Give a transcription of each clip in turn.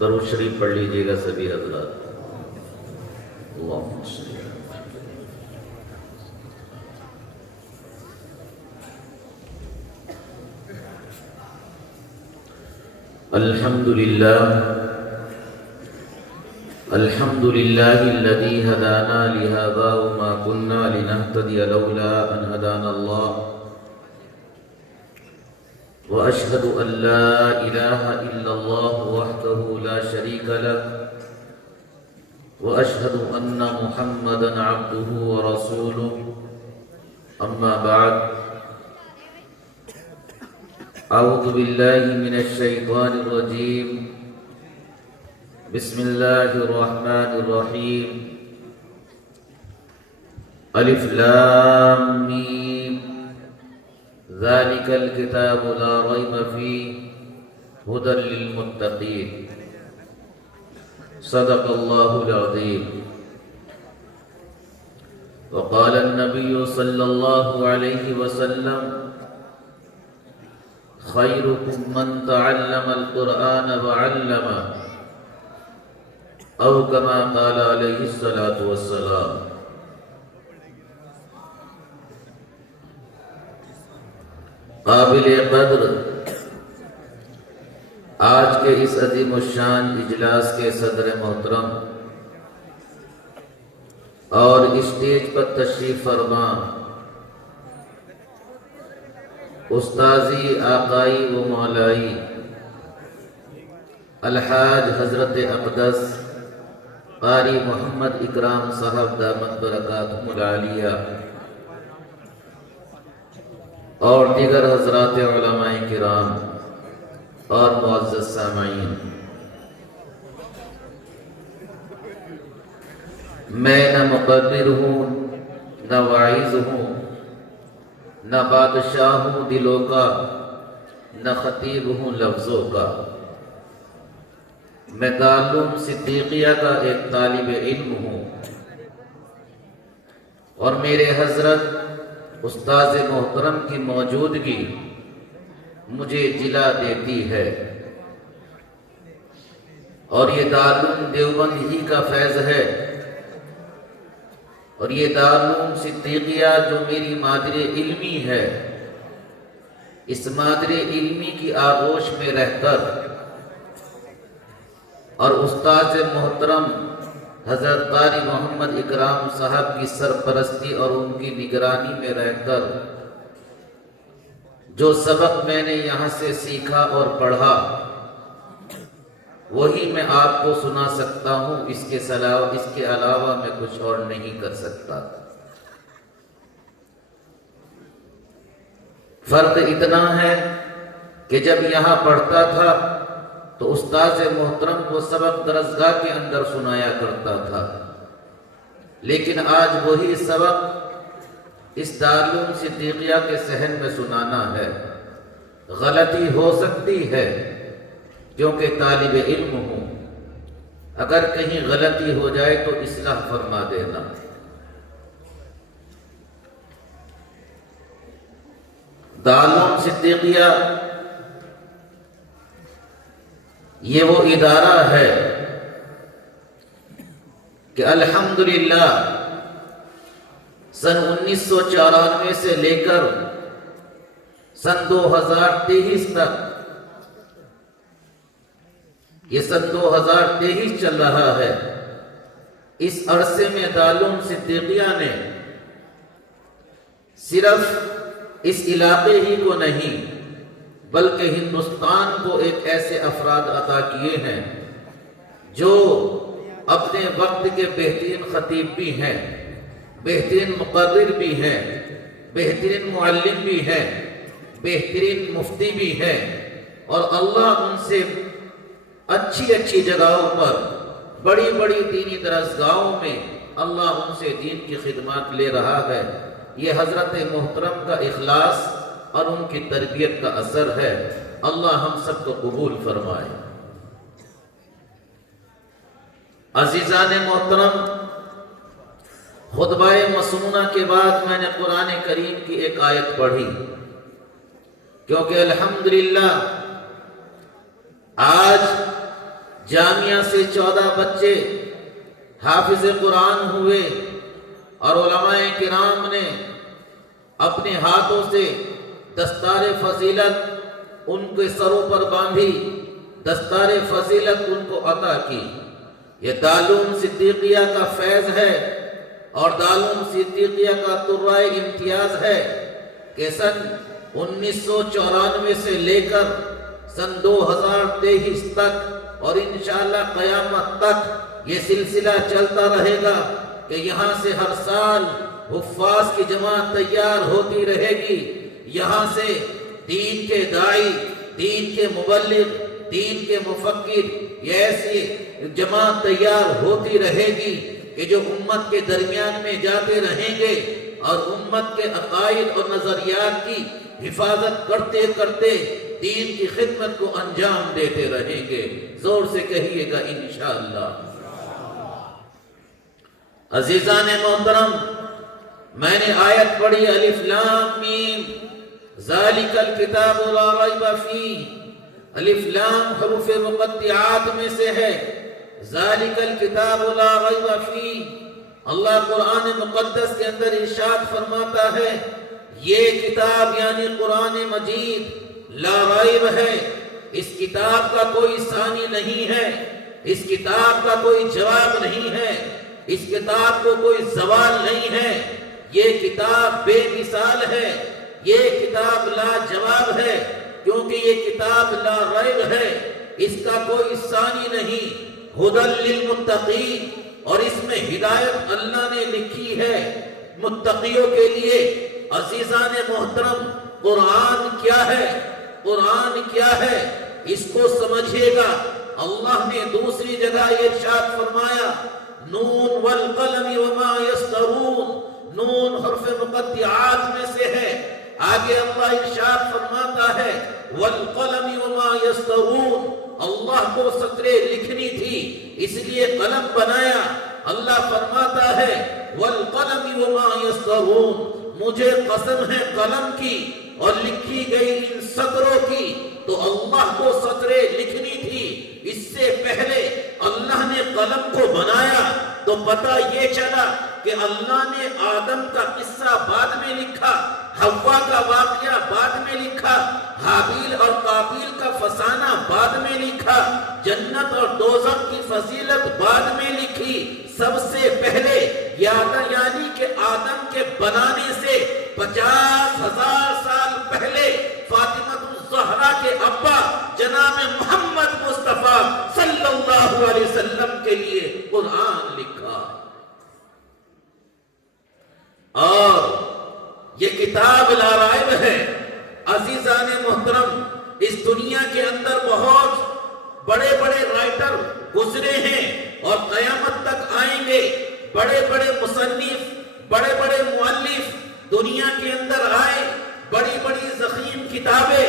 درود شریف پڑھ لیجئے گا سبھی حضرات۔ اللہم صلی اللہ۔ الحمد لله الذي هدانا لهذا وما كنا لنهتدي لولا أن هدانا الله وأشهد أن لا إله إلا الله وحده لا شريك له وأشهد أن محمدا عبده ورسوله أما بعد أعوذ بالله من الشيطان الرجيم بسم الله الرحمن الرحيم الف لام میم ذلك الكتاب لا ريب فيه هدى للمتقين صدق الله العظيم وقال النبي صلى الله عليه وسلم خيركم من تعلم القرآن وعلمه او كما قال علیہ الصلاۃ والسلام۔ قابل قدر آج کے اس عظیم الشان اجلاس کے صدر محترم اور اسٹیج پر تشریف فرما استاذی آقائی و مولائی الحاج حضرت اقدس قاری محمد اکرام صاحب دامت برکاتہم العالیہ اور دیگر حضرات علماء کرام اور معزز سامعین، میں نہ مقرر ہوں نہ واعظ ہوں نہ بادشاہ ہوں دلوں کا نہ خطیب ہوں لفظوں کا، میں دارالعلوم صدیقیہ کا ایک طالب علم ہوں اور میرے حضرت استاذ محترم کی موجودگی مجھے جلا دیتی ہے، اور یہ دارالعلوم دیوبند ہی کا فیض ہے، اور یہ دارالعلوم صدیقیہ جو میری مادر علمی ہے، اس مادر علمی کی آغوش میں رہ کر اور استاذ محترم حضرت قاری محمد اکرام صاحب کی سرپرستی اور ان کی نگرانی میں رہ کر جو سبق میں نے یہاں سے سیکھا اور پڑھا وہی میں آپ کو سنا سکتا ہوں، اس کے علاوہ میں کچھ اور نہیں کر سکتا۔ فرق اتنا ہے کہ جب یہاں پڑھتا تھا تو استاذ محترم کو سبق درسگاہ کے اندر سنایا کرتا تھا، لیکن آج وہی سبق اس دارالعلوم صدیقیہ کے صحن میں سنانا ہے۔ غلطی ہو سکتی ہے کیونکہ طالب علم ہوں، اگر کہیں غلطی ہو جائے تو اصلاح فرما دینا۔ دارالعلوم صدیقیہ یہ وہ ادارہ ہے کہ الحمدللہ سن 1994 سے لے کر سن 2023 تک، یہ سن 2023 چل رہا ہے، اس عرصے میں دارالعلوم صدیقیہ نے صرف اس علاقے ہی کو نہیں بلکہ ہندوستان کو ایک ایسے افراد عطا کیے ہیں جو اپنے وقت کے بہترین خطیب بھی ہیں، بہترین مقرر بھی ہیں، بہترین معلم بھی ہیں، بہترین مفتی بھی ہیں، اور اللہ ان سے اچھی جگہوں پر بڑی بڑی دینی درسگاہوں میں اللہ ان سے دین کی خدمات لے رہا ہے۔ یہ حضرت محترم کا اخلاص اور ان کی تربیت کا اثر ہے، اللہ ہم سب کو قبول فرمائے۔ عزیزان محترم، خطبہ مسنونہ کے بعد میں نے قرآن کریم کی ایک آیت پڑھی، کیونکہ الحمدللہ آج جامعہ سے 14 بچے حافظ قرآن ہوئے اور علماء کرام نے اپنے ہاتھوں سے دستار فضیلت ان کے سروں پر باندھی، دستار فضیلت ان کو عطا کی۔ یہ دارالعلوم صدیقیہ کا فیض ہے اور دارالعلوم صدیقیہ کا طرۂ امتیاز ہے کہ سن 1994 سے لے کر سن 2023 تک اور انشاءاللہ قیامت تک یہ سلسلہ چلتا رہے گا کہ یہاں سے ہر سال حفاظ کی جماعت تیار ہوتی رہے گی، یہاں سے دین کے داعی، دین کے مبلغ، دین کے مفکر، یہ ایسی جماعت تیار ہوتی رہے گی کہ جو امت کے درمیان میں جاتے رہیں گے اور امت کے عقائد اور نظریات کی حفاظت کرتے کرتے دین کی خدمت کو انجام دیتے رہیں گے۔ زور سے کہیے گا انشاءاللہ۔ عزیزان محترم، میں نے آیت پڑھی الف لام میم ذالک الکتاب لا ریب فیہ۔ الف لام حروف مقطعات میں سے ہے۔ ذالک الکتاب لا ریب فیہ، اللہ قرآن مقدس کے اندر ارشاد فرماتا ہے یہ کتاب یعنی قرآن مجید لا ریب ہے، اس کتاب کا کوئی ثانی نہیں ہے، اس کتاب کا کوئی جواب نہیں ہے، اس کتاب کو کوئی زوال نہیں ہے، یہ کتاب بے مثال ہے، یہ کتاب لا جواب ہے، کیونکہ یہ کتاب لا ریب ہے، اس کا کوئی ثانی نہیں۔ ہدی للمتقین، اور اس میں ہدایت اللہ نے لکھی ہے متقیوں کے لیے۔ عزیزان محترم، قرآن کیا ہے؟ قرآن کیا ہے؟ اس کو سمجھیے گا۔ اللہ نے دوسری جگہ یہ ارشاد فرمایا نون والقلم وما یسطرون، نون حرف مقطعات میں سے ہے۔ آگے اللہ ارشاد فرماتا ہے والقلم وما یسطرون، اللہ کو سطرے لکھنی تھی اس لیے قلم بنایا۔ اللہ فرماتا ہے والقلم وما یسطرون، مجھے قسم ہے قلم کی اور لکھی گئی ان سطروں کی۔ تو اللہ کو سطرے لکھنی تھی، اس سے پہلے اللہ نے قلم کو بنایا تو پتہ یہ چلا کہ اللہ نے آدم کا قصہ بعد میں لکھا، حوا کا واقعہ بعد میں لکھا، حابیل اور قابیل کا فسانہ بعد میں لکھا، جنت اور دوزخ کی فضیلت بعد میں لکھی۔ سب سے پہلے یعنی کہ آدم کے بنانے سے 50,000 سال پہلے فاطمہ الزہرا کے ابا جناب محمد مصطفیٰ صلی اللہ علیہ وسلم کے لیے قرآن لکھا۔ اور یہ کتاب لا ریب ہے۔ عزیزان محترم، اس دنیا کے اندر بہت بڑے بڑے رائٹر گزرے ہیں اور قیامت تک آئیں گے، بڑے بڑے مصنف، بڑے بڑے مؤلف دنیا کے اندر آئے، بڑی بڑی ضخیم کتابیں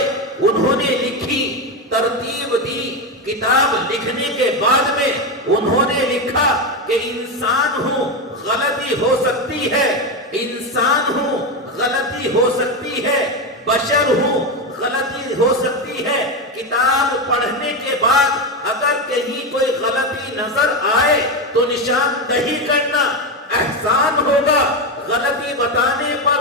انہوں نے لکھی، ترتیب دی۔ کتاب لکھنے کے بعد میں انہوں نے لکھا کہ انسان ہوں غلطی ہو سکتی ہے، انسان ہوں غلطی ہو سکتی ہے، بشر ہوں غلطی ہو سکتی ہے۔ کتاب پڑھنے کے بعد اگر کہیں کوئی غلطی نظر آئے تو نشاندہی کرنا احسان ہوگا، غلطی بتانے پر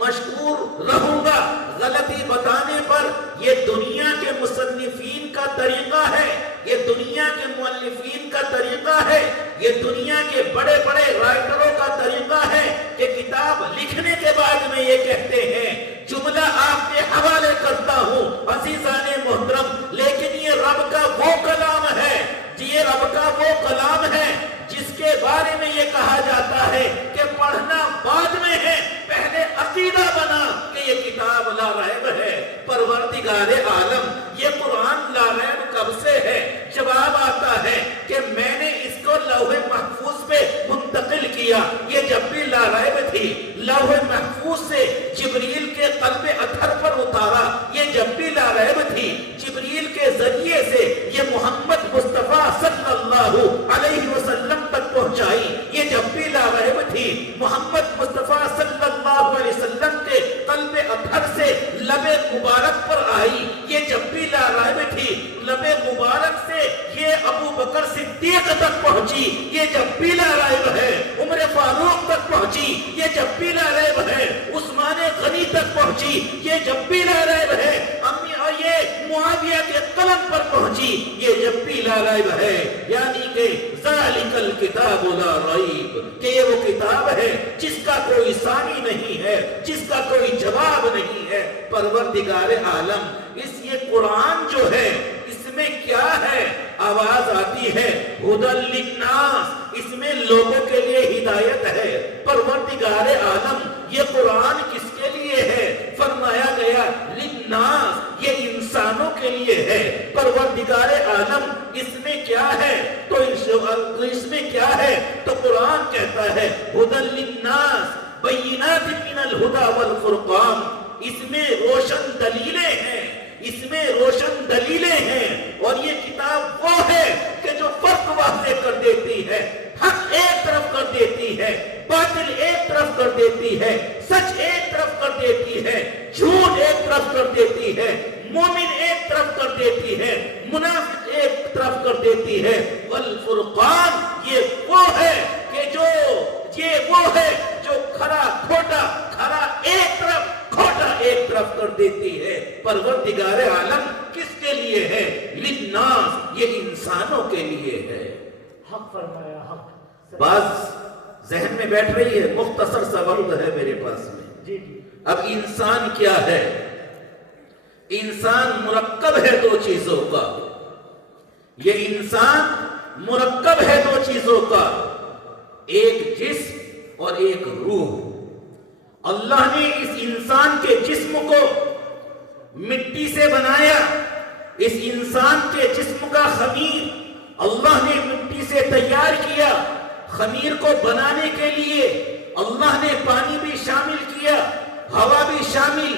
مشکور رہوں گا، غلطی بتانے پر یہ دنیا کے مصنفین کا طریقہ ہے، یہ دنیا کے مؤلفین کا طریقہ ہے، یہ دنیا کے بڑے بڑے رائٹروں کا طریقہ ہے کہ کتاب لکھنے کے بعد میں یہ کہتے ہیں، جملہ آپ کے حوالے کرتا ہوں عزیزان محترم، لیکن یہ رب کا وہ کلام ہے، یہ رب کا وہ کلام ہے جس کے بارے میں یہ کہا جاتا ہے کہ پڑھنا بعد میں ہے، پہلے عقیدہ بنا کہ یہ کتاب لا ریب ہے۔ پروردگار عالم، یہ قرآن لا ریب کب سے ہے؟ جواب آتا ہے کہ میں نے اس کو لوح محفوظ پہ منتقل کیا، یہ جب بھی لا ریب تھی، لوح محفوظ سے جبریل کے قلب اطہر پر اتارا، یہ جب بھی لا ریب تھی، جبریل کے ذریعے سے یہ محمد مصطفیٰ صلی اللہ علیہ وسلم تک پہنچائی، یہ جب بھی لا ریب تھی، محمد مصطفیٰ صلی اللہ علیہ وسلم کے قلب اطہر سے لب مبارک پر آئی، یہ جب بھی لا ریب تھی، لب مبارک سے یہ ابو بکر صدیق تک پہنچی یہ جب بھی لا ریب ہے، عمر فاروق تک پہنچی یہ جب بھی لا ریب ہے، عثمان غنی تک پہنچی یہ جب بھی لا ریب ہے، امی اور یہ معاویہ کے قلم پر پہنچی یہ جب بھی لا ریب ہے، یعنی کہ ذالک الکتاب لا ریب، کہ یہ وہ کتاب ہے جس کا کوئی ثانی نہیں ہے، جس کا کوئی جواب نہیں ہے۔ پروردگار عالم اس یہ قرآن جو ہے اس میں کیا ہے؟ آواز آتی ہے ھدی للناس، اس میں لوگوں کے لیے ہدایت ہے۔ پروردگار عالم یہ قرآن کس کے لیے ہے؟ فرمایا گیا للناس، یہ انسانوں کے لیے ہے۔ پروردگار عالم اس میں کیا ہے؟ تو اس میں کیا ہے؟ تو قرآن کہتا ہے ھدی للناس بینات من الہدی والفرقان، اس میں روشن دلیلیں ہیں، اس میں روشن دلیلیں ہیں، اور یہ کتاب وہ ہے کہ جو فرق واضح کر دیتی ہے، حق ایک طرف کر دیتی ہے، باطل ایک طرف کر دیتی ہے، سچ ایک طرف کر دیتی ہے، جھوٹ ایک طرف کر دیتی ہے، مومن ایک طرف کر دیتی ہے، منافق ایک طرف کر دیتی ہے۔ والفرقان، یہ وہ ہے کہ یہ وہ ہے جو کھرا کھوٹا، کھرا ایک طرف، کھوٹا ایک طرف کر دیتی ہے۔ پروردگار عالم کس کے لیے ہے؟ للناس، یہ انسانوں کے لیے ہے۔ حق فرمایا، حق۔ بات ذہن میں بیٹھ رہی ہے؟ مختصر سا وقت ہے میرے پاس میں۔ جی جی۔ اب انسان کیا ہے؟ انسان مرکب ہے دو چیزوں کا، یہ انسان مرکب ہے دو چیزوں کا، ایک جسم اور ایک روح۔ اللہ نے اس انسان کے جسم کو مٹی سے بنایا، اس انسان کے جسم کا خمیر اللہ نے مٹی سے تیار کیا۔ خمیر کو بنانے کے لیے اللہ نے پانی بھی شامل کیا، ہوا بھی شامل،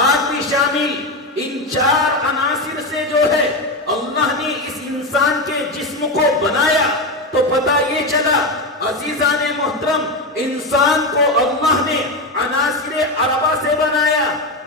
آگ بھی شامل، ان چار عناصر سے جو ہے اللہ نے اس انسان کے جسم کو بنایا۔ تو پتہ یہ چلا عزیزان محترم، انسان کو اللہ نے عناصر اربع سے بنایا،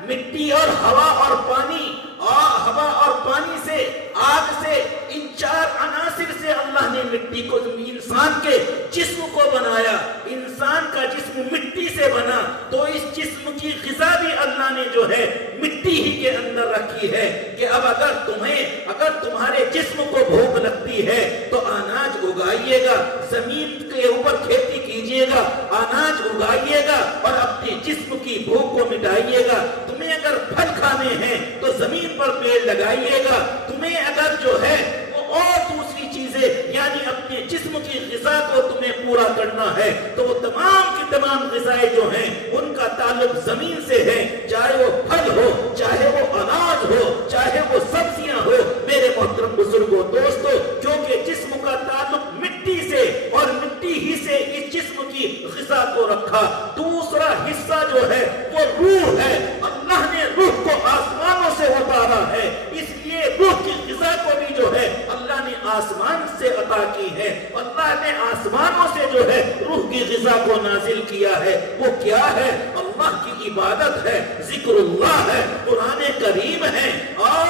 مٹی اور ہوا اور پانی، ہوا اور پانی سے، آگ سے، ان چار عناصر سے اللہ نے مٹی کو، انسان کے جسم کو بنایا۔ انسان کا جسم مٹی سے بنا تو اس جسم کی غذا بھی اللہ نے جو ہے مٹی ہی کے اندر رکھی ہے کہ اب اگر تمہارے جسم کو بھوک لگتی ہے تو اناج اگائیے گا، زمین کے اوپر کھیتی کیجئے گا، اناج اگائیے گا اور اپنے جسم کی بھوک کو مٹائیے گا۔ تمہیں اگر پھل کھانے ہیں تو زمین پر پیڑ لگائیے گا، تمہیں اگر جو ہے وہ اور دوسری چیزیں یعنی اپنے جسم کی غذا کو تمہیں پورا کرنا ہے تو وہ تمام کی تمام غذائیں جو ہیں ان کا تعلق زمین سے ہے، چاہے وہ پھل ہو، چاہے وہ اناج ہو، چاہے وہ سبزیاں ہو۔ میرے محترم بزرگوں، دوستو، کیونکہ جسم کا تعلق مٹی سے اور مٹی ہی سے اس جسم کی غذا کو رکھا۔ دوسرا حصہ جو ہے وہ روح ہے، اللہ نے روح کو آسمانوں سے اتارا ہے، اس لیے روح کی غذا کو بھی جو ہے اللہ نے آسمان سے عطا کی ہے۔ اللہ نے آسمانوں سے جو ہے روح کی غذا کو نازل کیا ہے۔ وہ کیا ہے؟ اللہ کی عبادت ہے، ذکر اللہ ہے، قرآن کریم ہے، اور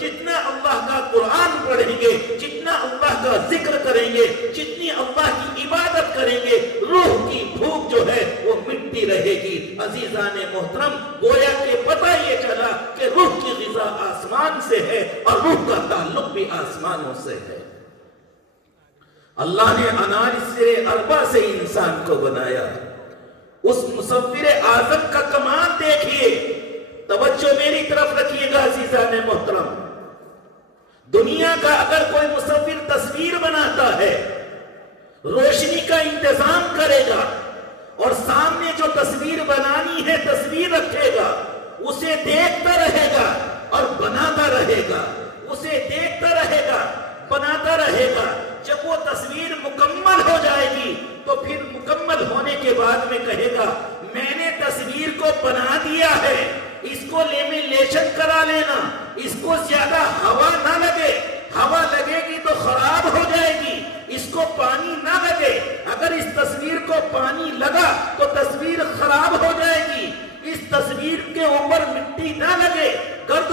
جتنا اللہ کا قرآن پڑھیں گے، جتنا اللہ کا ذکر کریں گے، جتنی اللہ کی عبادت کریں گے، روح کی بھوک جو ہے وہ مٹتی رہے گی۔ عزیزان محترم، گویا کہ پتہ یہ چلا کہ روح کی غذا آسمان سے ہے اور روح کا تعلق بھی آسمانوں سے ہے۔ اللہ نے عناصر اربع سے انسان کو بنایا۔ اس مصور اعظم کا کمال دیکھیے، توجہ میری طرف رکھیے گا عزیزان محترم۔ دنیا کا اگر کوئی مصور تصویر بناتا ہے، روشنی کا انتظام کرے گا اور سامنے جو تصویر بنانی ہے تصویر رکھے گا، اسے دیکھتا رہے گا اور بناتا رہے گا، اسے دیکھتا رہے گا، بناتا رہے گا۔ جب وہ تصویر مکمل ہو جائے گی تو پھر مکمل ہونے کے بعد میں کہے گا میں نے تصویر کو بنا دیا ہے، اس کو لیمینیشن کرا لینا، اس کو زیادہ ہوا نہ لگے، ہوا لگے گی تو خراب ہو جائے گی، اس کو پانی نہ لگے، اگر اس تصویر کو پانی لگا تو تصویر خراب ہو جائے گی، اس تصویر کے اوپر مٹی نہ لگے، گرد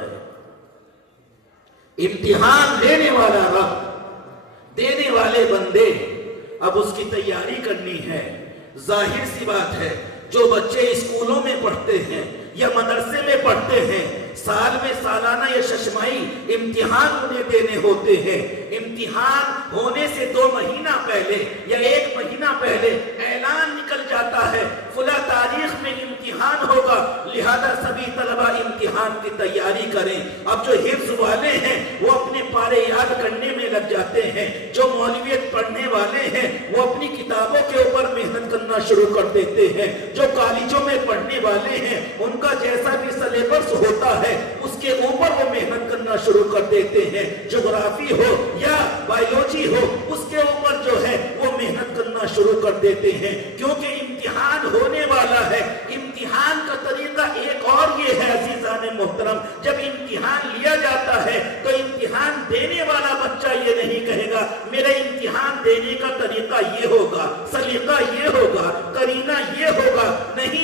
ہے۔ امتحان لینے والا رب، دینے والے بندے، اب اس کی تیاری کرنی ہے۔ ظاہر سی بات ہے، جو بچے اسکولوں میں پڑھتے ہیں یا مدرسے میں پڑھتے ہیں، سال میں سالانہ یا ششماہی امتحان انہیں دینے ہوتے ہیں۔ امتحان ہونے سے 2 مہینہ پہلے یا 1 مہینہ پہلے اعلان نکل جاتا ہے، فلاں تاریخ میں امتحان ہوگا، لہذا سبھی طلبہ امتحان کی تیاری کریں۔ اب جو حفظ والے ہیں وہ اپنے پارے یاد کرنے میں لگ جاتے ہیں، جو مولویت پڑھنے والے ہیں وہ اپنی کتابوں کے اوپر محنت کرنا شروع کر دیتے ہیں، جو کالجوں میں پڑھنے والے ہیں ان کا جیسا بھی سلیبس ہوتا ہے اس کے اوپر وہ محنت کرنا شروع کر دیتے ہیں، جغرافی ہو یا بایولوجی ہو اس کے اوپر جو ہے وہ محنت کرنا شروع کر دیتے ہیں، کیونکہ امتحان ہونے والا ہے۔ امتحان کا طریقہ ایک اور یہ ہے عزیزان محترم، جب امتحان لیا جاتا ہے تو امتحان دینے والا بچہ یہ نہیں کہے گا میرا امتحان دینے کا طریقہ یہ ہوگا، سلیقہ یہ ہوگا، قرینہ یہ ہوگا، نہیں،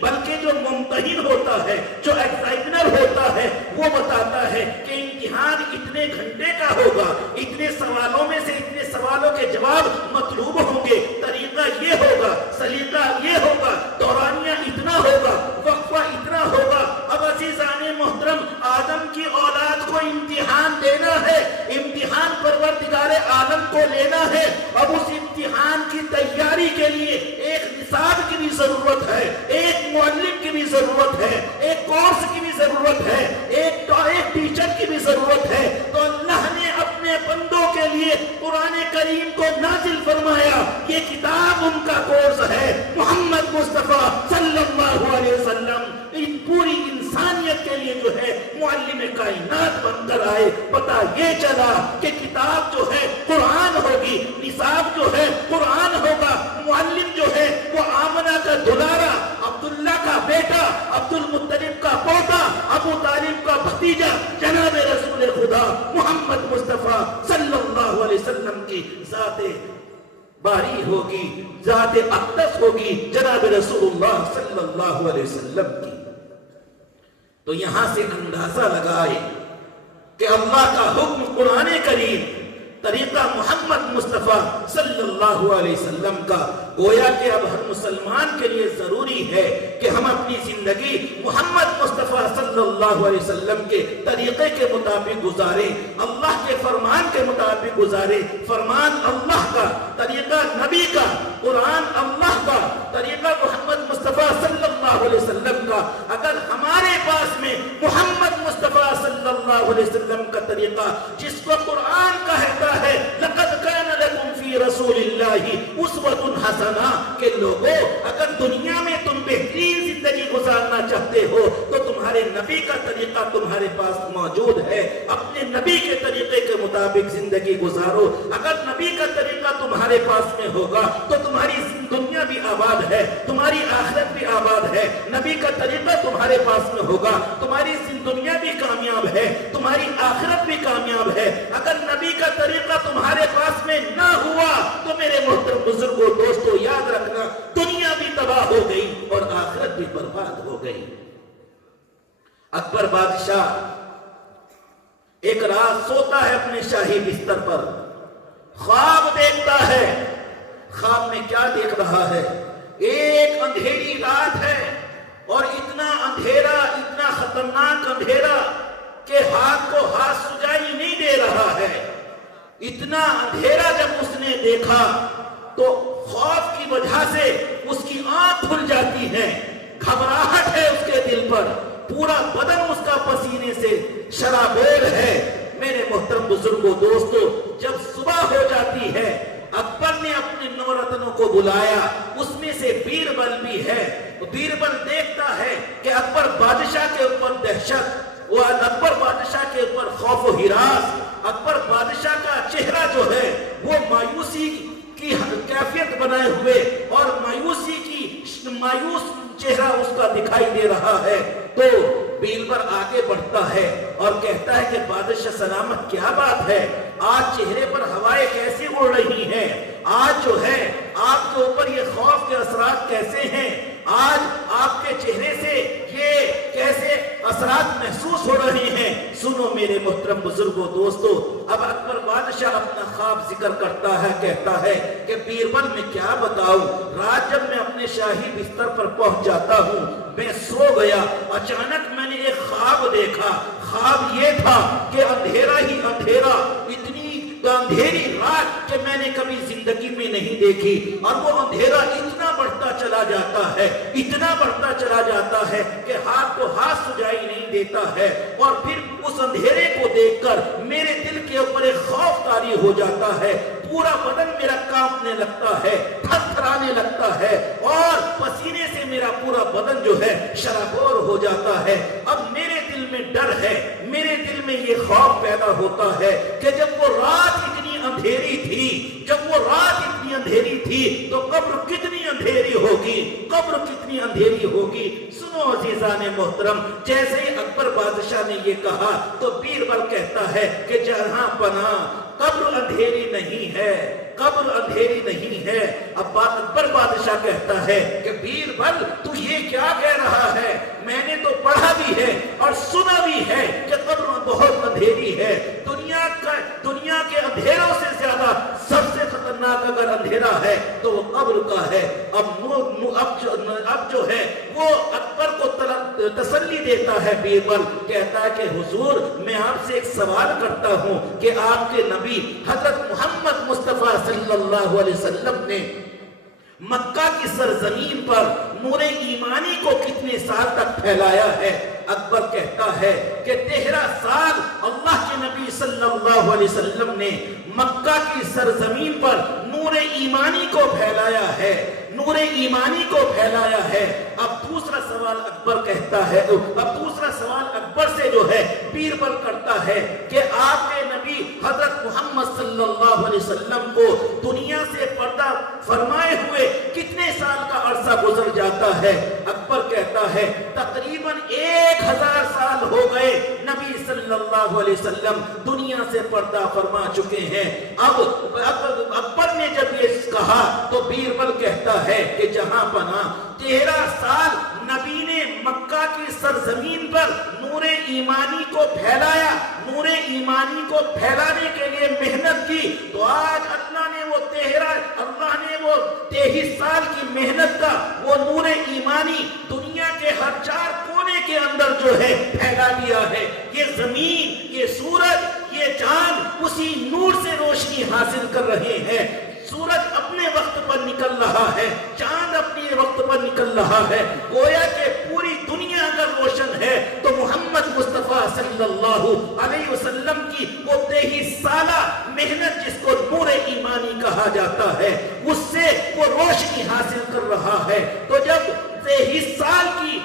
بلکہ جو ممتحن ہوتا ہے، جو ایگزامینر ہوتا ہے وہ بتاتا ہے کہ امتحان اتنے گھنٹے کا ہوگا، اتنے سوالوں میں سے اتنے سوالوں کے جواب مطلوب ہوں گے، طریقہ یہ ہوگا، سلیقہ یہ ہوگا، دورانیہ اتنا ہوگا، وقفہ اتنا ہوگا۔ اب عزیزان محترم، آدم کی اولاد کو امتحان دینا ہے، امتحان پروردگار عالم کو لینا ہے۔ اب اس امتحان کی تیاری کے لیے ایک نصاب کی بھی ضرورت ہے، ایک معلم کی بھی ضرورت ہے، ایک کورس کی بھی ضرورت ہے، ایک ٹیچر کی بھی ضرورت ہے۔ تو اللہ نے اپنے بندوں کے لیے قرآن کریم کو نازل فرمایا، یہ کتاب ان کا کورس ہے۔ محمد مصطفیٰ صلی اللہ علیہ وسلم ان پوری انسانیت کے لیے جو ہے معلم کائنات بن کر آئے۔ پتہ یہ چلا کہ کتاب جو ہے قرآن ہوگی، نصاب جو ہے قرآن ہوگا، معلم جو ہے وہ آمنہ کا دلارا، عبداللہ کا بیٹا، عبد المطلب کا پوتا، ابو طالب کا بھتیجا، جناب رسول خدا محمد مصطفیٰ صلی اللہ علیہ وسلم کی ذات باری ہوگی، ذات اقدس ہوگی جناب رسول اللہ صلی اللہ علیہ وسلم کی۔ تو یہاں سے اندازہ لگائے کہ اللہ کا حکم قرآن کریم، طریقہ محمد مصطفیٰ صلی اللہ علیہ وسلم کا، گویا کہ اب ہر مسلمان کے لیے ضروری ہے کہ ہم اپنی زندگی محمد مصطفیٰ صلی اللہ علیہ وسلم کے طریقے کے مطابق گزاریں، اللہ کے فرمان کے مطابق گزاریں۔ فرمان اللہ کا، طریقہ نبی کا، قرآن اللہ کا، طریقہ محمد مصطفیٰ صلی اللہ علیہ وسلم کا۔ اگر ہمارے پاس میں محمد مصطفیٰ صلی اللہ علیہ وسلم کا طریقہ، جس کو قرآن کہتا ہے لقد کان لکم فی رسول اللہ اسوۃ حسنہ، کہ لوگوں اگر دنیا میں تم بہترین زندگی گزارنا چاہتے ہو تو تمہارے نبی کا طریقہ تمہارے پاس موجود ہے، اپنے نبی کے طریقے کے مطابق زندگی گزارو۔ اگر نبی کا طریقہ تمہارے پاس میں ہوگا تو تمہاری دنیا بھی آباد ہے، تمہاری آخرت بھی آباد ہے۔ نبی کا طریقہ تمہارے پاس میں ہوگا، تمہاری دنیا بھی کامیاب ہے، تمہاری آخرت بھی کامیاب ہے۔ اگر نبی کا طریقہ تمہارے پاس میں نہ ہوا تو میرے محترم بزرگوں، دوستو، یاد رکھنا دنیا بھی تباہ ہو گئی اور آخرت بھی برباد ہو گئی۔ اکبر بادشاہ ایک رات سوتا ہے اپنے شاہی بستر پر، خواب دیکھتا ہے۔ خواب میں کیا دیکھ رہا ہے؟ ایک اندھیری رات ہے اور اتنا اندھیرا، اتنا خطرناک اندھیرا کہ ہاتھ کو ہاتھ سجائی نہیں دے رہا ہے۔ اتنا اندھیرا جب اس نے دیکھا تو خوف کی وجہ سے اس کی آنکھ کھل جاتی ہے، گھبراہٹ ہے اس کے دل پر، پورا بدن اس کا پسینے سے شرابور ہے۔ میرے محترم بزرگوں، دوستو، جب صبح ہو جاتی ہے اکبر نے اپنے نورتنوں کو بلایا، اس میں سے بیربل بھی ہے۔ بیربل دیکھتا ہے کہ اکبر بادشاہ کے اوپر دہشت، وہ اکبر بادشاہ کے اوپر خوف و ہراس، اکبر بادشاہ کا چہرہ جو ہے وہ مایوسی کی کیفیت بنائے ہوئے اور مایوس چہرہ اس کا دکھائی دے رہا ہے۔ تو بیربل آگے بڑھتا ہے اور کہتا ہے کہ بادشاہ سلامت، کیا بات ہے؟ آج چہرے پر ہوائیں کیسی اڑ رہی ہیں؟ آج جو ہے آپ کے اوپر یہ خوف کے اثرات کیسے ہیں؟ آج آپ کے چہرے سے یہ کیسے اثرات محسوس ہو رہے ہیں؟ سنو میرے محترم بزرگوں دوستو، اب اکبر بادشاہ اپنا خواب ذکر کرتا ہے، کہتا ہے کہ بیربل میں کیا بتاؤں، رات جب میں اپنے شاہی بستر پر پہنچ جاتا ہوں، میں سو گیا، اچانک میں نے ایک خواب دیکھا۔ خواب یہ تھا کہ اندھیرا ہی اندھیرا، اتنی اندھیری رات کہ میں نے کبھی زندگی میں نہیں دیکھی، اور وہ اندھیرا اتنا بڑھتا چلا جاتا ہے، اتنا بڑھتا چلا جاتا ہے کہ ہاتھ کو ہاتھ سجائی نہیں دیتا ہے، اور پھر اس اندھیرے کو دیکھ کر میرے دل کے اوپر ایک خوف طاری ہو جاتا ہے، پورا بدن میرا کانپنے لگتا ہے، تھر تھرانے لگتا ہے، اور پسینے سے میرا پورا بدن جو ہے شرابور ہو جاتا ہے۔ اب میرے دل میں ڈر ہے، میرے دل میں یہ خوف پیدا ہوتا ہے کہ جب وہ رات اتنی اندھیری تھی، جب وہ رات اتنی اندھیری تھی تو قبر کتنی اندھیری ہوگی، قبر کتنی اندھیری ہوگی۔ سنو عزیزان محترم، جیسے ہی اکبر بادشاہ نے یہ کہا تو بیربل کہتا ہے کہ جہاں پناہ، قبر اندھیری نہیں ہے، قبر اندھیری نہیں ہے۔ اب اکبر بادشاہ کہتا ہے کہ بیربل تو یہ کیا کہہ رہا ہے؟ میں نے تو پڑھا بھی ہے اور سنا بھی ہے کہ قبر بہت اندھیری ہے، دنیا کے اندھیروں سے زیادہ سب سے خطرناک اگر اندھیرا ہے تو وہ قبر کا ہے۔ اب جو ہے وہ اکبر کو تسلی دیتا ہے، بیربل کہتا ہے کہ حضور میں آپ سے ایک سوال کرتا ہوں کہ آپ کے نبی حضرت محمد مصطفیٰ صلی اللہ علیہ وسلم نے مکہ کی سرزمین پر نور ایمانی کو کتنے سال تک پھیلایا ہے؟ اکبر کہتا ہے کہ 13 سال اللہ کے نبی صلی اللہ علیہ وسلم نے مکہ کی سرزمین پر نور ایمانی کو پھیلایا ہے، نور ایمانی کو پھیلایا ہے۔ اب دوسرا سوال اکبر کہتا ہے، اب دوسرا سوال اکبر سے جو ہے بیربل کرتا ہے کہ آپ کے نبی حضرت محمد صلی اللہ علیہ وسلم کو دنیا سے پردہ فرمائے ہوئے کتنے سال کا عرصہ گزر جاتا ہے؟ اکبر کہتا ہے تقریباً 1000 سال ہو گئے نبی صلی اللہ علیہ وسلم دنیا سے پردہ فرما چکے ہیں۔ اب اکبر نے جب یہ کہا تو بیربل کہتا ہے کہ جہاں پناہ 13 سال نبی نے مکہ کی سرزمین پر نور ایمانی کو پھیلایا، نور ایمانی کو پھیلانے کے لیے محنت کی، تو آج اللہ نے وہ 23 سال کی محنت کا وہ نور ایمانی دنیا کے ہر 4 کونے کے اندر جو ہے پھیلا دیا ہے۔ یہ زمین، یہ سورج، یہ چاند اسی نور سے روشنی حاصل کر رہے ہیں۔ سورج اپنے وقت پر نکل رہا ہے، چاند اپنے وقت پر نکل رہا ہے، گویا کہ پوری دنیا اگر روشن ہے تو محمد مصطفیٰ صلی اللہ علیہ وسلم کی وہ 23 سالہ محنت جس کو نور ایمانی کہا جاتا ہے اس سے وہ روشنی حاصل کر رہا ہے۔ تو جب 23 سال کی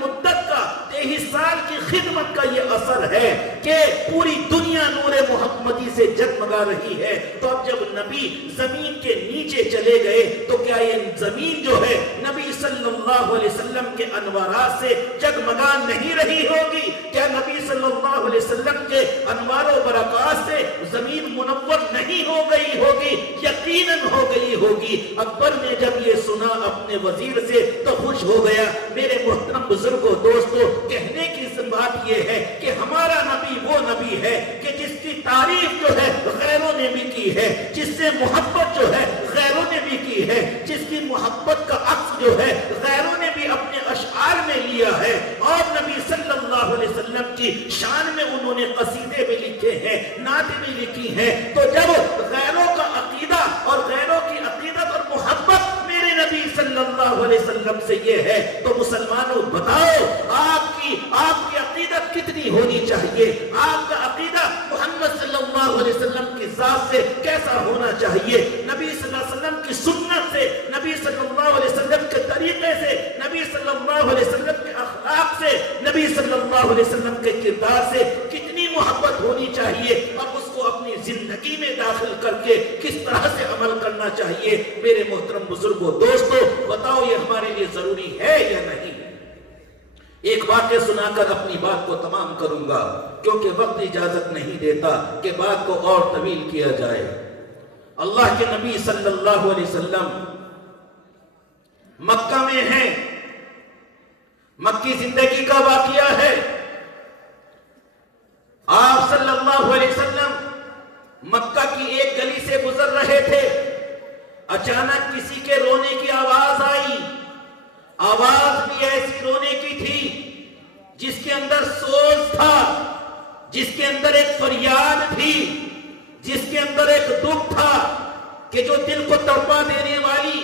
مدت کا، 23 سال کی خدمت کا یہ اثر ہے کہ پوری دنیا نور محمدی سے جگمگا رہی ہے، تو اب جب نبی زمین کے نیچے چلے گئے تو کیا یہ زمین جو ہے نبی صلی اللہ علیہ وسلم کے انوارات سے جگمگا نہیں رہی ہوگی؟ کیا نبی صلی اللہ علیہ وسلم کے انوار و برکات سے زمین منور نہیں ہو گئی ہوگی؟ یقیناً ہو گئی ہوگی۔ اکبر نے جب یہ سنا اپنے وزیر سے تو خوش ہو گیا۔ میرے محترم بزرگوں دوستو، کہنے کی بات یہ ہے کہ ہمارا نبی وہ نبی ہے کہ جس کی تعریف جو ہے غیروں نے بھی کی ہے، جس سے محبت جو ہے غیروں نے بھی کی ہے، جس کی محبت کا عکس جو ہے غیروں نے بھی اپنے اشعار میں لیا ہے، اور نبی صلی اللہ علیہ وسلم کی شان میں انہوں نے قصیدے بھی لکھے ہیں، نعتیں بھی لکھی ہیں۔ تو جب غیروں کا عقیدہ اور غیروں کی عقیدت اور محبت میرے نبی صلی اللہ علیہ وسلم سے یہ ہے تو مسلمانوں بتاؤ آپ کی عقیدت کتنی ہونی چاہیے؟ آپ کا عقیدہ محمد صلی اللہ علیہ وسلم کی ذات سے کیسا ہونا چاہیے؟ نبی صلی اللہ علیہ وسلم کی سنت سے، نبی صلی اللہ علیہ وسلم کے طریقے سے، نبی صلی اللہ علیہ وسلم کے اخلاق سے، نبی صلی اللہ علیہ وسلم کے کردار سے کتنی محبت ہونی چاہیے، اور اس کو اپنی زندگی میں داخل کر کے کس طرح سے عمل کرنا چاہیے؟ میرے محترم بزرگوں دوستو، بتاؤ یہ ہمارے لیے ضروری ہے یا نہیں؟ ایک واقعہ سنا کر اپنی بات کو تمام کروں گا کیونکہ وقت اجازت نہیں دیتا کہ بات کو اور طویل کیا جائے۔ اللہ کے نبی صلی اللہ علیہ وسلم مکہ میں ہیں، مکی زندگی کا واقعہ ہے۔ آپ صلی اللہ علیہ وسلم مکہ کی ایک گلی سے گزر رہے تھے، اچانک کسی کے رونے کی آواز آئی۔ آواز بھی ایسی رونے کی تھی جس کے اندر سوز تھا، جس کے اندر ایک فریاد تھی، جس کے اندر ایک دکھ تھا کہ جو دل کو تڑپا دینے والی۔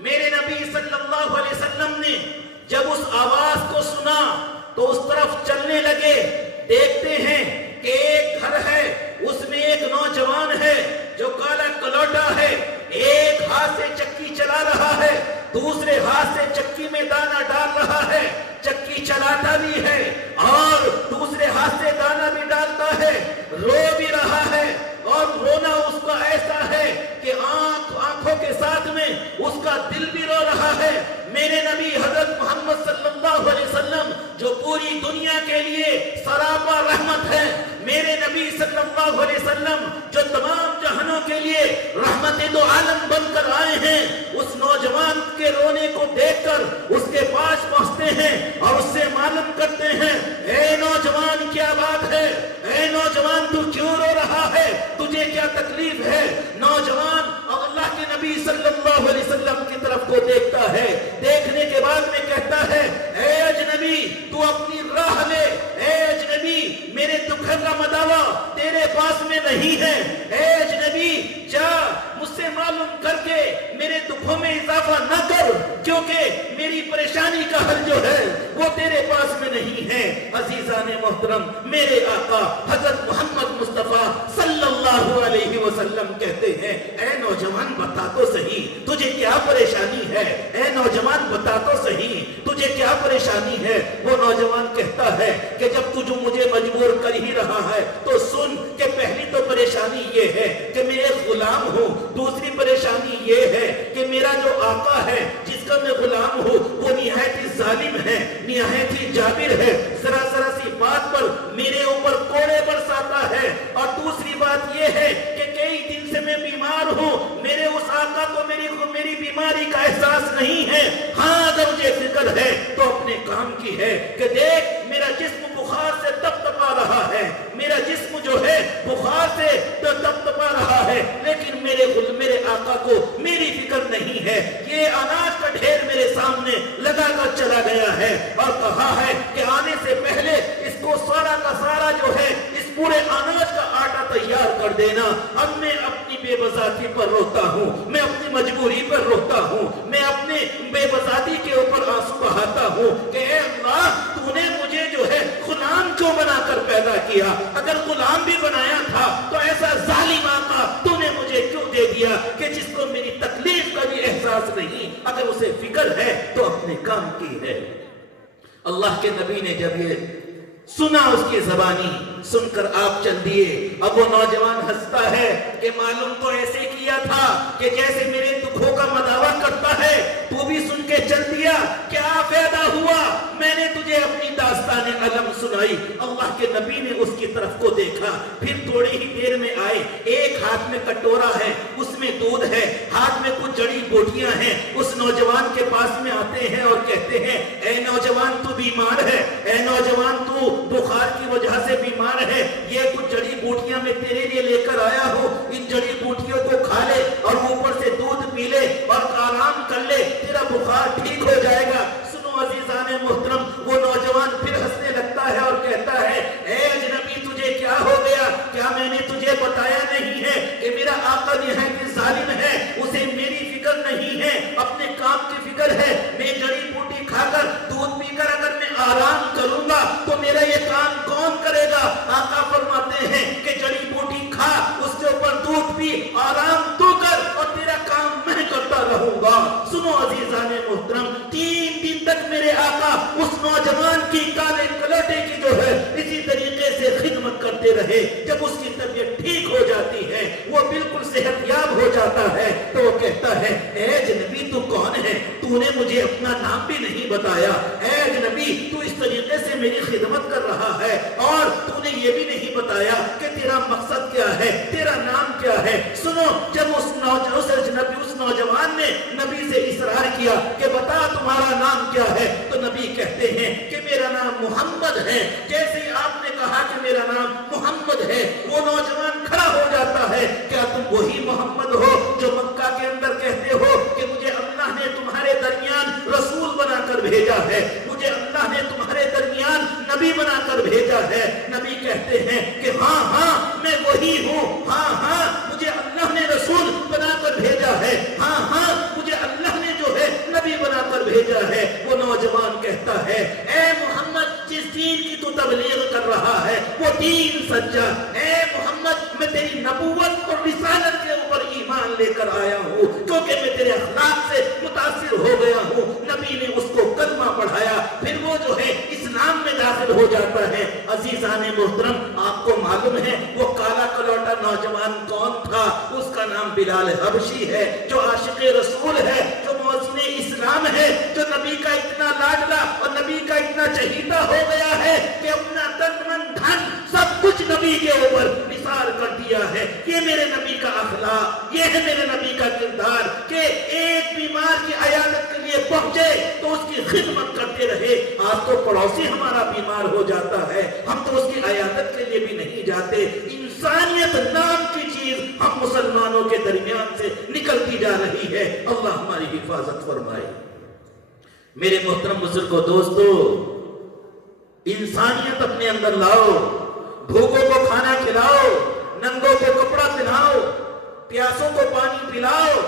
میرے نبی صلی اللہ علیہ وسلم نے جب اس آواز کو سنا تو اس طرف چلنے لگے۔ دیکھتے ہیں کہ ایک گھر ہے، اس میں ایک نوجوان ہے جو کالا کلوٹا ہے، ایک ہاتھ سے چکی چلا رہا ہے، دوسرے ہاتھ سے چکی میں دانا ڈال رہا ہے، چکی چلاتا بھی ہے اور دوسرے ہاتھ سے دانا بھی ڈالتا ہے، رو بھی رہا ہے، اور رونا اس کا ایسا ہے کہ آنکھوں کے ساتھ میں اس کا دل بھی رو رہا ہے۔ میرے نبی حضرت محمد صلی اللہ علیہ وسلم جو پوری دنیا کے لیے سراپا رحمت ہے، میرے نبی صلی اللہ علیہ وسلم جو تمام جہانوں کے لیے رحمت دو عالم بن کر آئے ہیں، اس نوجوان کے رونے کو دیکھ کر اس کے پاس پہنچتے ہیں اور اس سے معلوم کرتے ہیں، اے نوجوان کیا بات ہے، اے نوجوان تو کیوں رو رہا ہے، تجھے کیا تکلیف ہے؟ نوجوان اللہ کے نبی صلی اللہ علیہ وسلم کی طرف کو دیکھتا ہے، دیکھنے کے بعد میں کہتا ہے، اے اجنبی تو اپنی راہ لے، اے اجنبی میرے دکھ کا مداوا تیرے پاس میں نہیں ہے، اے اجنبی جا مجھ سے معلوم کر کے میرے دکھوں میں اضافہ نہ کر، کیونکہ میری پریشانی کا حل جو ہے وہ تیرے پاس میں نہیں ہے۔ عزیزان محترم، میرے آقا حضرت محمد مصطفیٰ صلی اللہ علیہ وسلم کہتے ہیں، اے نوجوان بتا تو صحیح تجھے کیا پریشانی ہے، اے نوجوان بتا تو صحیح تجھے کیا پریشانی ہے۔ وہ نوجوان کہتا ہے کہ جب تجھے مجھے مجبور کر ہی رہا ہے تو سن کہ پہلی تو پریشانی یہ ہے کہ میں ایک غلام ہوں، دوسری پریشانی یہ ہے کہ میرا جو آقا ہے جس کا میں غلام ہوں وہ نہایت ہی ظالم ہے، نہایت ہی جابر ہے، ذرا ذرا سی بات پر میرے اوپر کوڑے برساتا ہے، اور دوسری بات یہ ہے کہ کئی دن سے میں بیمار ہوں، میرے اس آقا کو میری بیماری کا احساس نہیں ہے۔ ہاں اگر مجھے فکر ہے تو اپنے کام کی ہے کہ دیکھ میرا جسم بخار سے تپتپا رہا ہے، میرا جسم جو ہے بخار سے تپتپا رہا ہے، لیکن میرے آقا کو میری فکر نہیں ہے۔ یہ اناج کا ڈھیر میرے سامنے لگا کر چلا گیا ہے اور کہا ہے کہ آنے سے پہلے اس کو سارا کا سارا جو ہے اس پورے اناج کا آٹا تیار کر دینا۔ اب میں اپنی بے بذاتی پر روتا ہوں، میں اپنی مجبوری پر روتا ہوں، میں اپنے بے بذاتی کے اوپر آنسو بہاتا ہوں کہ اے اللہ تو نے مجھے جو ہے غلام کیوں بنا کر پیدا کیا؟ اگر غلام بھی بنایا تھا تو ایسا ظالم آقا تو نے مجھے کیوں دے دیا کہ جس کو میری تکلیف کا بھی احساس نہیں؟ اگر اسے فکر ہے تو اپنے کام کی ہے۔ اللہ کے نبی نے جب یہ سنا اس کی زبانی سن کر آپ چل دیے۔ اب وہ نوجوان ہنستا ہے کہ معلوم تو ایسے کیا تھا کہ جیسے میرے دکھوں کا مداوا کرتا ہے، تو بھی سن کے چل دیا، کیا فائدہ ہوا؟ میں نے تجھے اپنی داستان علم سنائی۔ اللہ کے نبی نے اس کی طرف کو دیکھا، پھر تھوڑی ہی دیر میں آئے، ایک ہاتھ میں کٹورا ہے، اس میں دودھ ہے، ہاتھ میں کچھ جڑی بوٹیاں ہیں، اس نوجوان کے پاس میں آتے ہیں اور کہتے ہیں، اے نوجوان تو بیمار ہے، اے نوجوان تو بخار کی وجہ سے بیمار ہے، یہ کچھ جڑی بوٹیاں میں تیرے لیے لے کر آیا ہوں، ان جڑی بوٹیوں کو کھا لے اور اوپر سے دودھ پی لے اور آرام کر لے، تیرا بخار ٹھیک ہو جائے گا۔ سنو عزیزان محترم، وہ نوجوان پھر ہنسنے لگتا ہے اور کہتا ہے، اے اجنبی تجھے کیا ہو گیا؟ کیا میں نے تجھے بتایا نہیں ہے کہ میرا آقا نہایت ظالم ہے، اسے میری فکر نہیں ہے، اپنے کام کی فکر ہے۔ میں جڑی بوٹی کھا کر دودھ پی کر اگر میں آرام کروں گا تو میرا یہ کام کون کرے گا؟ آقا فرماتے ہیں کہ جڑی بوٹی کھا، اس کے اوپر دودھ پی، آرام تو کر اور تیرا کام میں کرتا رہوں گا۔ سنو عزیزان محترم، 3 دن تک میرے آقا اس نوجوان کی کالے کلوٹے کی جو ہے اسی طریقے سے خدمت کرتے رہے۔ جب اس کی طبیعت ٹھیک ہو جاتی ہے، وہ بالکل صحت یاب ہو جاتا ہے، تو وہ کہتا ہے، اے اجنبی تو کون ہے؟ تو نے مجھے اپنا نام بھی نہیں بتایا۔ اے اجنبی تو اس طریقے سے میری خدمت کر رہا ہے اور تو نے یہ بھی نہیں بتایا کہ تیرا مقصد کیا ہے، تیرا نام کیا ہے۔ سنو، جب اس نوجوان نے نبی سے اصرار کیا کہ بتا کیا ہے؟ تو نبی کہتے ہیں کہ میرا نام محمد ہے۔ جیسے ہی آپ نے کہا کہ میرا نام محمد ہے، وہ نوجوان کھڑا ہو جاتا ہے، کیا تم وہی محمد ہو جو مکہ کے اندر کہتے ہو کہ مجھے اللہ نے تمہارے درمیان رسول بنا کر بھیجا ہے، مجھے اللہ نے تمہارے درمیان نبی بنا کر بھیجا ہے؟ نبی کہتے ہیں کہ ہاں ہاں میں وہی ہوں، ہاں ہاں مجھے اللہ نے رسول بنا کر بھیجا ہے، ہاں ہاں مجھے اللہ نے جو ہے نبی بنا کر بھیجا ہے۔ وہ نوجوان کہتا ہے اے محمد، جس دین کی تو تبلیغ کر رہا ہے وہ دین سچا، اے محمد میں تیری نبوت اور رسالت کے اوپر ایمان لے کر آیا ہوں، کیونکہ میں تیرے اخلاق سے متاثر ہو گیا ہوں۔ نبی نے اس کو کلمہ پڑھایا، پھر وہ جو ہے اسلام میں داخل ہو جاتا ہے۔ عزیزان محترم، آپ کو معلوم ہے وہ کالا کلوٹا نوجوان کون تھا؟ اس کا نام بلال حبشی ہے، جو عاشق رسول ہے، جو مؤذن اسلام ہے، جو نبی کا اتنا لاڈلا اور نبی کا اتنا چہیتا ہو گیا ہے کہ اپنا تن من دھن سب کچھ نبی کے اوپر نثار کر دیا ہے۔ یہ میرے نبی کا اخلاق، یہ ہے میرے نبی کا کردار کہ ایک بیمار کی عیادت کے لیے پہنچے تو اس کی خدمت کرتے رہے۔ آج تو پڑوسی ہمارا بیمار ہو جاتا ہے، ہم تو اس کی عیادت کے لیے بھی نہیں جاتے۔ انسانیت نام کی چیز ہم مسلمانوں کے درمیان سے نکلتی جا رہی ہے۔ اللہ ہماری حفاظت فرمائے۔ میرے محترم بزرگوں، دوستو، انسانیت اپنے اندر لاؤ، بھوکوں کو کھانا کھلاؤ، ننگوں کو کپڑا پہناؤ، پیاسوں کو پانی پلاؤ،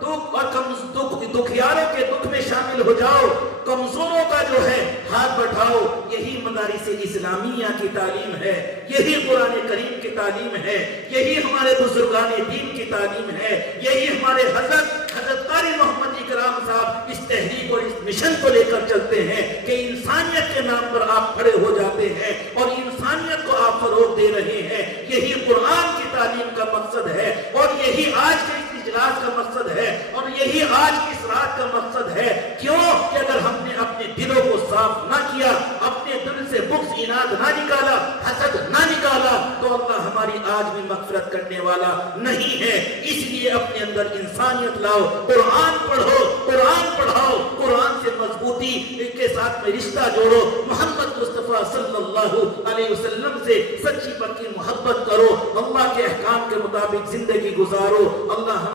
دکھ اور دکھیاروں کے دکھ میں شامل ہو جاؤ، کمزوروں کا جو ہے ہاتھ بٹھاؤ۔ یہی مدارس اسلامیہ کی تعلیم ہے، یہی قرآن کریم کی تعلیم ہے، یہی ہمارے بزرگان دین کی تعلیم ہے، یہی ہمارے حضرت قاری محمد اکرام صاحب اس تحریک اور اس مشن کو لے کر چلتے ہیں کہ انسانیت کے نام پر آپ کھڑے ہو جاتے ہیں اور انسانیت کو آپ فروغ دے رہے ہیں۔ یہی قرآن کی تعلیم کا مقصد ہے اور یہی آج کے اس اجلاس کا مقصد ہے اور یہی آج کی اس رات کا مقصد ہے۔ کیوں کہ اگر ہم نے اپنے دلوں کو صاف نہ کیا، اپنے دل سے بغض اناد نہ نکالا، حسد نہ نکالا، تو اللہ ہماری آج بھی مغفرت کرنے والا نہیں ہے۔ اس لیے اپنے اندر انسانیت لاؤ، قرآن پڑھو، قرآن پڑھاؤ، قرآن سے مضبوطی کے ساتھ میں رشتہ جوڑو، محمد مصطفیٰ صلی اللہ علیہ وسلم سے سچی پکی محبت کرو، اللہ کے احکام کے مطابق زندگی گزارو۔ اللہ